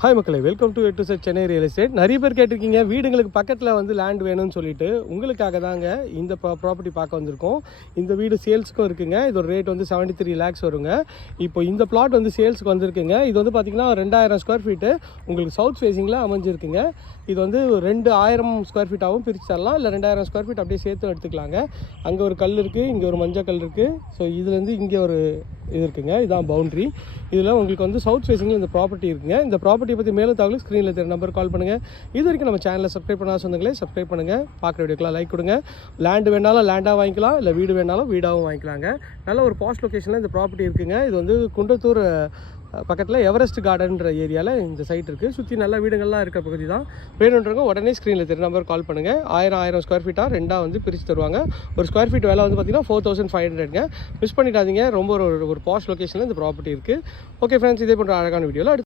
Hi மக்களே. Welcome to எட்டு sir Chennai real estate நிறைய பேர் கேட்டிருக்கீங்க. வீடுங்களுக்கு பக்கத்தில் வந்து லேண்ட் வேணும்னு சொல்லிட்டு உங்களுக்காக தாங்க இந்த ப்ராப்பர்ட்டி பார்க்க வந்திருக்கோம். இந்த வீடு சேல்ஸுக்கும் இருக்குங்க. இதோட ரேட் வந்து செவன்ட்டி த்ரீ லேக்ஸ் வருங்க. இப்போ இந்த பிளாட் வந்து சேல்ஸுக்கு வந்திருக்குங்க. இது வந்து பார்த்திங்கன்னா ரெண்டாயிரம் ஸ்கொயர் ஃபீட்டு உங்களுக்கு சவுத் ஃபேஸிங்கில் அமைஞ்சிருக்குங்க. இது வந்து ரெண்டு ஆயிரம் ஸ்கொயர் ஃபீட்டாகவும் பிரித்து தரலாம். இல்லை ரெண்டாயிரம் ஸ்கொயர் ஃபீட் அப்படியே சேர்த்து எடுத்துக்கலாங்க. அங்கே ஒரு கல் இருக்குது இங்கே ஒரு மஞ்சள் கல் இருக்குது ஸோ இதுலேருந்து இங்கே ஒரு இது இருக்குங்க இதுதான் பவுண்ட்ரி இதில் உங்களுக்கு வந்து சவுத் ஃபேஸிங்கில் இந்த ப்ராப்பர்ட்டி இருக்குங்க. இந்த ப்ராப்பர்ட்டியை பற்றி மேலும் தகவல் ஸ்க்ரீனில் தெரிய நம்பர் கால் பண்ணுங்கள் இது வரைக்கும் நம்ம சேனலில் சப்ஸ்கிரைப் பண்ணாத சொந்தங்களே சப்ஸ்கிரைப் பண்ணுங்கள் பார்க்குற வீடியோக்கெலாம் லைக் கொடுங்க. லேண்டு வேணாலும் லேண்டாக வாங்கிக்கலாம் இல்லை வீடு வேணாலும் வீடாகவும் வாங்கிக்கலாங்க. நல்ல ஒரு பாஸ்ட் லொக்கேஷனில் இந்த ப்ராப்பர்ட்டி இருக்குங்க. இது வந்து குண்டத்தூர் பக்கத்தில் எவரெஸ்ட் கார்டன்ற ஏரியாவில் இந்த சைட் இருக்குது சுற்றி நல்ல வீடுகள்லாம் இருக்க பகுதி தான். வேணுன்றவங்க உடனே ஸ்க்ரீனில் தெரிய நம்பர் கால் பண்ணுங்கள் ஆயிரம் ஆயிரம் ஸ்கொயர் ஃபீட்டாக ரெண்டாக வந்து பிரித்து தருவாங்க. ஒரு ஸ்கொயர் ஃபீட் வேலை வந்து பார்த்தீங்கன்னா ஃபோர் தௌசண்ட் ஃபைவ் ஹண்ட்ரட்ங்க மிஸ் பண்ணிடாதீங்க. ரொம்ப ஒரு ஒரு பாஷ் லொக்கேஷனில் இந்த ப்ராப்பர்ட்டி இருக்குது ஓகே ஃப்ரெண்ட்ஸ் இதே போன்ற அழகான வீடியோவில்